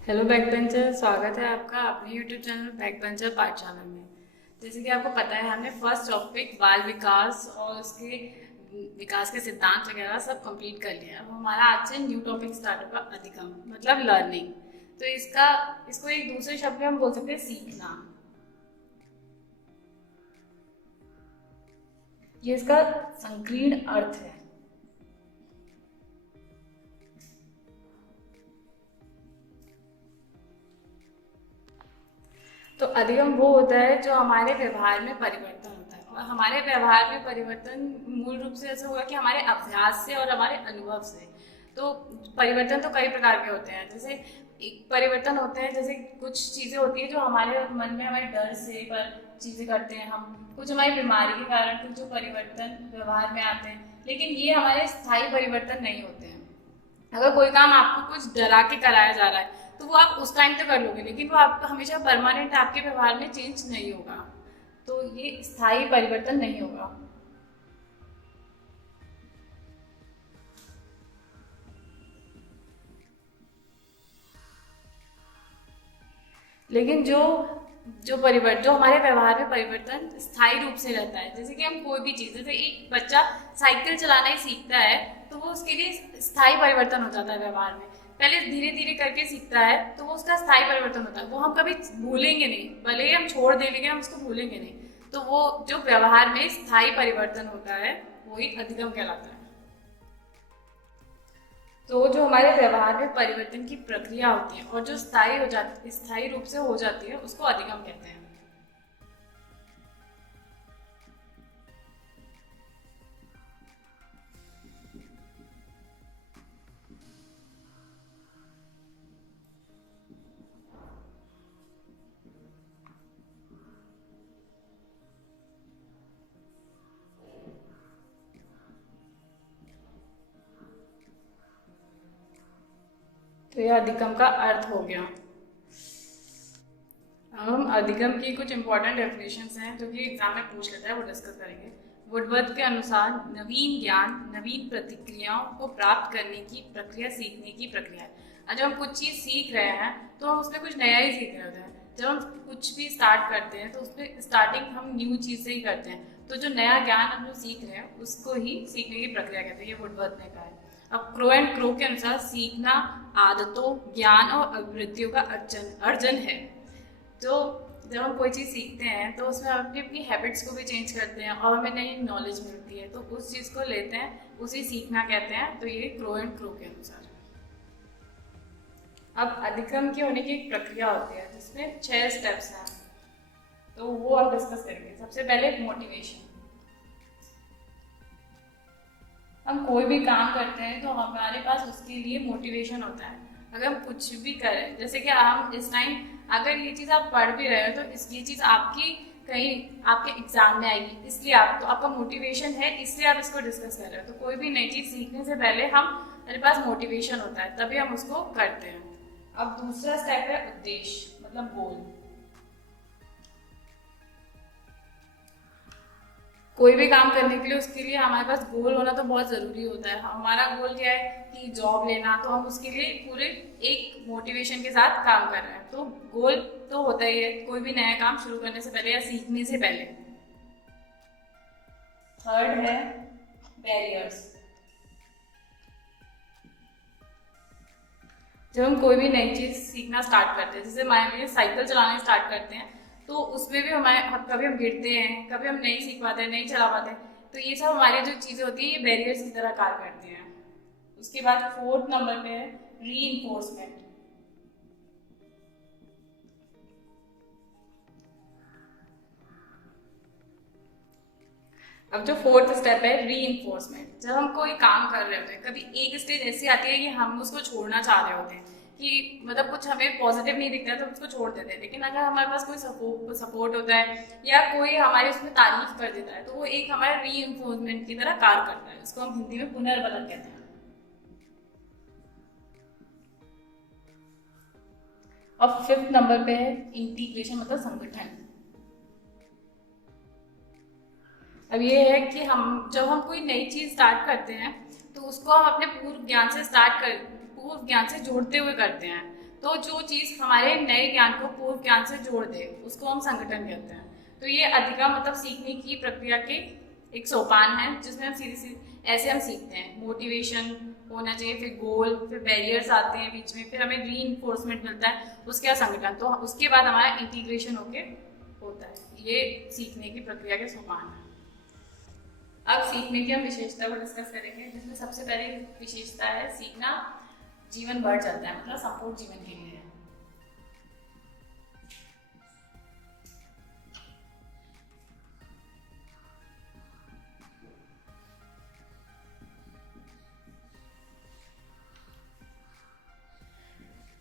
Hello back bencher, स्वागत है आपका अपने यूट्यूब चैनल बैक बेंचर पाठशाला में। जैसे कि आपको पता है, हमने फर्स्ट टॉपिक बाल विकास और उसके विकास के सिद्धांत वगैरह सब कंप्लीट कर लिया। अब हमारा आज से न्यू टॉपिक स्टार्ट होगा, अधिगम मतलब लर्निंग। तो इसको एक दूसरे शब्द में हम बोल सकते हैं सीखना। ये इसका संकीर्ण अर्थ है। तो अधिगम वो होता है जो हमारे व्यवहार में परिवर्तन होता है, और हमारे व्यवहार में परिवर्तन मूल रूप से ऐसा होगा कि हमारे अभ्यास से और हमारे अनुभव से। तो परिवर्तन तो कई प्रकार के होते हैं। जैसे एक परिवर्तन होते हैं, जैसे कुछ चीजें होती है जो हमारे मन में हमारे डर से पर चीजें करते हैं हम, कुछ हमारी बीमारी के कारण कुछ जो परिवर्तन व्यवहार में आते हैं, लेकिन ये हमारे स्थायी परिवर्तन नहीं होते हैं। अगर कोई काम आपको कुछ डरा के कराया जा रहा है तो वो आप उस टाइम तो कर लोगे, लेकिन वो आपका हमेशा परमानेंट आपके व्यवहार में चेंज नहीं होगा। तो ये स्थायी परिवर्तन नहीं होगा। लेकिन जो हमारे व्यवहार में परिवर्तन स्थायी रूप से रहता है, जैसे कि हम कोई भी चीज, जैसे एक बच्चा साइकिल चलाना ही सीखता है तो वो उसके लिए स्थायी परिवर्तन हो जाता है व्यवहार में। पहले धीरे धीरे करके सीखता है तो वो उसका स्थायी परिवर्तन होता है, वो हम कभी भूलेंगे नहीं, भले ही हम छोड़ दें लेकिन हम उसको भूलेंगे नहीं। तो वो जो व्यवहार में स्थायी परिवर्तन होता है वो ही अधिगम कहलाता है। तो जो हमारे व्यवहार में परिवर्तन की प्रक्रिया होती है और जो स्थायी रूप से हो जाती है उसको अधिगम कहते हैं। तो यह अधिगम का अर्थ हो गया। हम अधिगम की कुछ इंपॉर्टेंट डेफिनेशंस हैं जो कि एग्जाम में पूछ लेता है, वो डिस्कस करेंगे। वुडवर्थ के अनुसार नवीन ज्ञान नवीन प्रतिक्रियाओं को प्राप्त करने की प्रक्रिया सीखने की प्रक्रिया है। और जब हम कुछ चीज़ सीख रहे हैं तो हम उसमें कुछ नया ही सीख रहे होते हैं। जब हम कुछ भी स्टार्ट करते हैं तो उसमें स्टार्टिंग हम न्यू चीज़ से ही करते हैं। तो जो नया ज्ञान हम जो सीख रहे हैं उसको ही सीखने की प्रक्रिया कहते हैं, ये वुडवर्थ ने कहा है। अब क्रो एंड क्रो के अनुसार सीखना आदतों, ज्ञान और अभिवृत्तियों का अर्जन अर्जन है। तो जब हम कोई चीज़ सीखते हैं तो उसमें हम अपनी अपनी हैबिट्स को भी चेंज करते हैं और हमें नई नॉलेज मिलती है, तो उस चीज़ को लेते हैं, उसे सीखना कहते हैं। तो ये क्रो एंड क्रो के अनुसार। अब अधिगम की होने की एक प्रक्रिया होती है जिसमें 6 स्टेप्स हैं, तो वो हम डिस्कस करेंगे। सबसे पहले मोटिवेशन। हम कोई भी काम करते हैं तो हमारे पास उसके लिए मोटिवेशन होता है। अगर हम कुछ भी करें, जैसे कि हम इस टाइम अगर ये चीज़ आप पढ़ भी रहे हो तो ये चीज़ आपकी कहीं आपके एग्जाम में आएगी, इसलिए तो आपका मोटिवेशन है, इसलिए आप इसको डिस्कस कर रहे हो। तो कोई भी नई चीज़ सीखने से पहले हमारे पास मोटिवेशन होता है, तभी हम उसको करते हैं। अब दूसरा स्टेप है उद्देश्य मतलब गोल। कोई भी काम करने के लिए उसके लिए हमारे पास गोल होना तो बहुत ज़रूरी होता है। हमारा गोल क्या है कि जॉब लेना, तो हम उसके लिए पूरे एक मोटिवेशन के साथ काम कर रहे हैं। तो गोल तो होता ही है कोई भी नया काम शुरू करने से पहले या सीखने से पहले। थर्ड है बैरियर्स। जब हम कोई भी नई चीज़ सीखना स्टार्ट करते हैं, जैसे मान लीजिए साइकिल चलाना स्टार्ट करते हैं, तो उसमें भी कभी हम गिरते हैं, कभी हम नहीं सीख पाते, नहीं चला पाते। तो ये सब हमारी जो चीज़ें होती है ये बैरियर्स की तरह कार्य करती हैं। उसके बाद फोर्थ नंबर पे है री। अब जो फोर्थ स्टेप है री। जब हम कोई काम कर रहे होते हैं, कभी एक स्टेज ऐसी आती है कि हम उसको छोड़ना चाह रहे होते हैं, कि मतलब कुछ हमें पॉजिटिव नहीं दिखता है तो उसको छोड़ देते हैं। लेकिन अगर हमारे पास कोई सपोर्ट होता है या कोई हमारे उसमें तारीफ कर देता है तो वो एक हमारे री की तरह कार्य करता है। उसको हम हिंदी में पुनर्बलन कहते हैं। और फिफ्थ नंबर पे है इंटीग्रेशन मतलब संगठन। अब ये है कि जब हम कोई नई चीज़ स्टार्ट करते हैं तो उसको हम अपने पूर्व ज्ञान से जोड़ते हुए करते हैं। तो जो चीज हमारे नए ज्ञान को पूर्व ज्ञान से जोड़ दे उसको हम संगठन कहते हैं। तो ये अधिगम मतलब सीखने की प्रक्रिया के एक सोपान है जिसमें हम सीधे सीधे ऐसे हम सीखते हैं। मोटिवेशन होना चाहिए, फिर गोल, फिर बैरियर्स आते हैं बीच में, फिर हमें रीइंफोर्समेंट मिलता है, उसके बाद संगठन, तो उसके बाद हमारा इंटीग्रेशन होके होता है। ये सीखने की प्रक्रिया के सोपान है। अब सीखने की हम विशेषता को डिस्कस करेंगे, जिसमें सबसे पहले विशेषता है सीखना जीवन भर चलता है, मतलब संपूर्ण जीवन के लिए है।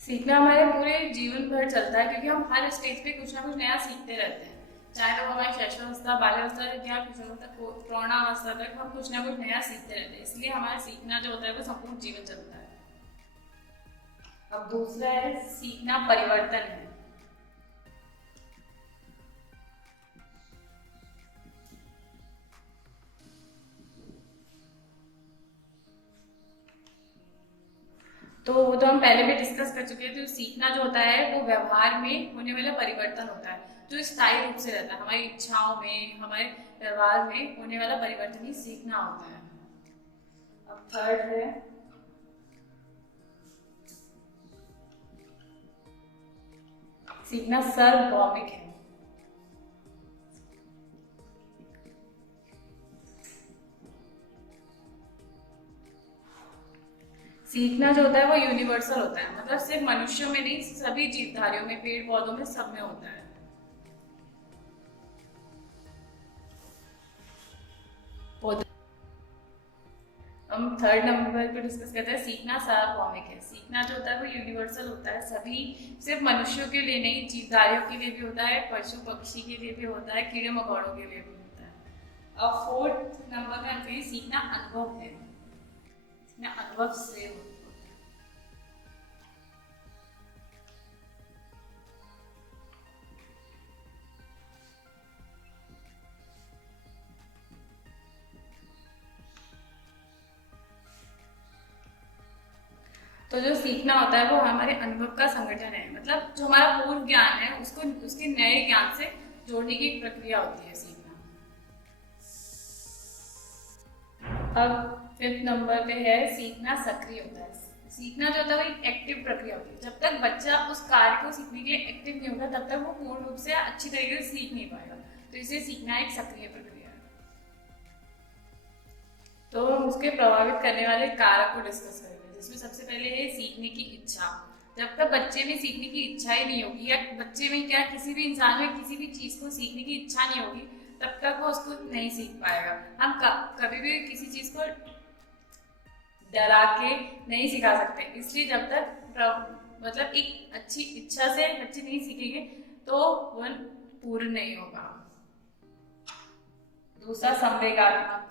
सीखना हमारे पूरे जीवन भर चलता है, क्योंकि हम हर स्टेज पे कुछ ना कुछ नया सीखते रहते हैं। चाहे तो हमारी शैशवावस्था, बाल्यावस्था या किशोरावस्था, प्रौढ़ावस्था तक हम कुछ ना कुछ नया सीखते रहते हैं। इसलिए हमारा सीखना जो होता है वो संपूर्ण जीवन चलता है। अब दूसरा है सीखना परिवर्तन है। तो वो तो हम पहले भी डिस्कस कर चुके हैं। तो सीखना जो होता है वो व्यवहार में होने वाला परिवर्तन होता है, जो स्थायी रूप से रहता है। हमारी इच्छाओं में, हमारे व्यवहार में होने वाला परिवर्तन ही सीखना होता है। अब थर्ड है सीखना सार्वभौमिक है। सीखना जो होता है वो यूनिवर्सल होता है, मतलब सिर्फ मनुष्यों में नहीं, सभी जीवधारियों में, पेड़ पौधों में, सब में होता है। हम थर्ड नंबर पे डिस्कस करते हैं सीखना सार्वभौमिक है। सीखना जो होता है वो यूनिवर्सल होता है, सभी, सिर्फ मनुष्यों के लिए नहीं, जीवधारियों के लिए भी होता है, पशु पक्षी के लिए भी होता है, कीड़े मकोड़ों के लिए भी होता है। अब फोर्थ नंबर में आते हैं सीखना अनुभव है। सीखना अनुभव से होता है। तो जो सीखना होता है वो हमारे अनुभव का संगठन है, मतलब जो हमारा पूर्व ज्ञान है उसको उसके नए ज्ञान से जोड़ने की एक प्रक्रिया होती है सीखना। अब फिफ्थ नंबर पे है सीखना सक्रिय होता है। सीखना जो होता है वो एक एक्टिव प्रक्रिया होती है। जब तक बच्चा उस कार्य को सीखने के लिए एक्टिव नहीं होगा तब तक वो पूर्ण रूप से अच्छी तरीके से सीख नहीं पाएगा। तो इसे सीखना एक सक्रिय प्रक्रिया है। तो हम उसके प्रभावित करने वाले कारक को डिस्कस करेंगे, जिसमें सबसे पहले है सीखने की इच्छा। जब तक बच्चे में सीखने की इच्छा ही नहीं होगी, या बच्चे में क्या, किसी भी इंसान में किसी भी चीज को सीखने की इच्छा नहीं होगी, तब तक वो उसको नहीं सीख पाएगा। हम कभी भी किसी चीज को डरा के नहीं सिखा सकते। इसलिए जब तक मतलब एक अच्छी इच्छा से बच्चे नहीं सीखेंगे तो वो पूर्ण नहीं होगा। दूसरा संवेगात्मक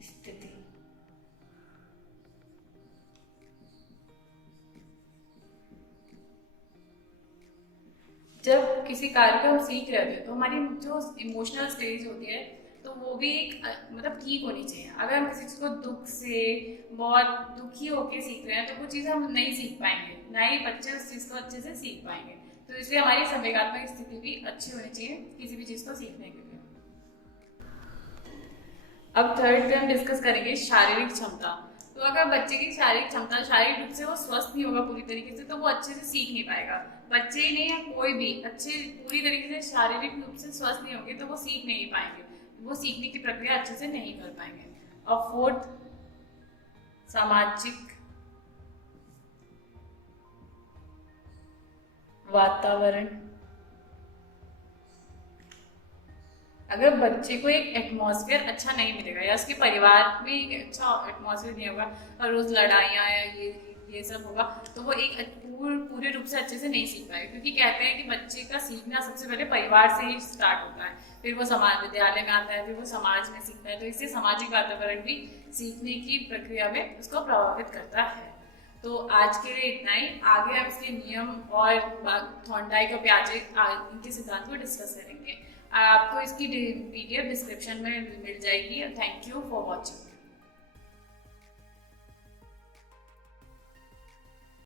स्थिति। जब किसी कार्य को हम सीख रहे होते हैं तो हमारी जो इमोशनल स्टेज होती है तो वो भी एक मतलब ठीक होनी चाहिए। अगर हम किसी चीज को दुख से, बहुत दुखी होके सीख रहे हैं तो वो चीज़ हम नहीं सीख पाएंगे, ना ही बच्चे उस चीज़ को अच्छे से सीख पाएंगे। तो इसलिए हमारी संवेगात्मक स्थिति भी अच्छी होनी चाहिए किसी भी चीज़ को सीखने के लिए। अब थर्ड पे हम डिस्कस करेंगे शारीरिक क्षमता। तो अगर बच्चे की शारीरिक क्षमता, शारीरिक रूप से वो स्वस्थ नहीं होगा पूरी तरीके से, तो वो अच्छे से सीख नहीं पाएगा। बच्चे ही नहीं, या कोई भी अच्छे पूरी तरीके से शारीरिक रूप से स्वस्थ नहीं होंगे तो वो सीख नहीं पाएंगे, वो सीखने की प्रक्रिया अच्छे से नहीं कर पाएंगे। और फोर्थ सामाजिक वातावरण। अगर बच्चे को एक एटमॉस्फेयर अच्छा नहीं मिलेगा, या उसके परिवार में एक अच्छा एटमॉस्फेयर नहीं होगा और रोज लड़ाइयाँ या ये सब होगा, तो वो एक पूरे रूप से अच्छे से नहीं सीख पाएगा। क्योंकि कहते हैं कि बच्चे का सीखना सबसे पहले परिवार से ही स्टार्ट होता है, फिर वो समाज विद्यालय में आता है, फिर वो समाज में सीखता है। तो इससे सामाजिक वातावरण भी सीखने की प्रक्रिया में उसको प्रभावित करता है। तो आज के लिए इतना ही। आगे हम इसके नियम और थॉर्नडाइक और पियाजे इनके सिद्धांत को डिस्कस करेंगे। आपको इसकी PDF डिस्क्रिप्शन में मिल जाएगी। Thank you for watching.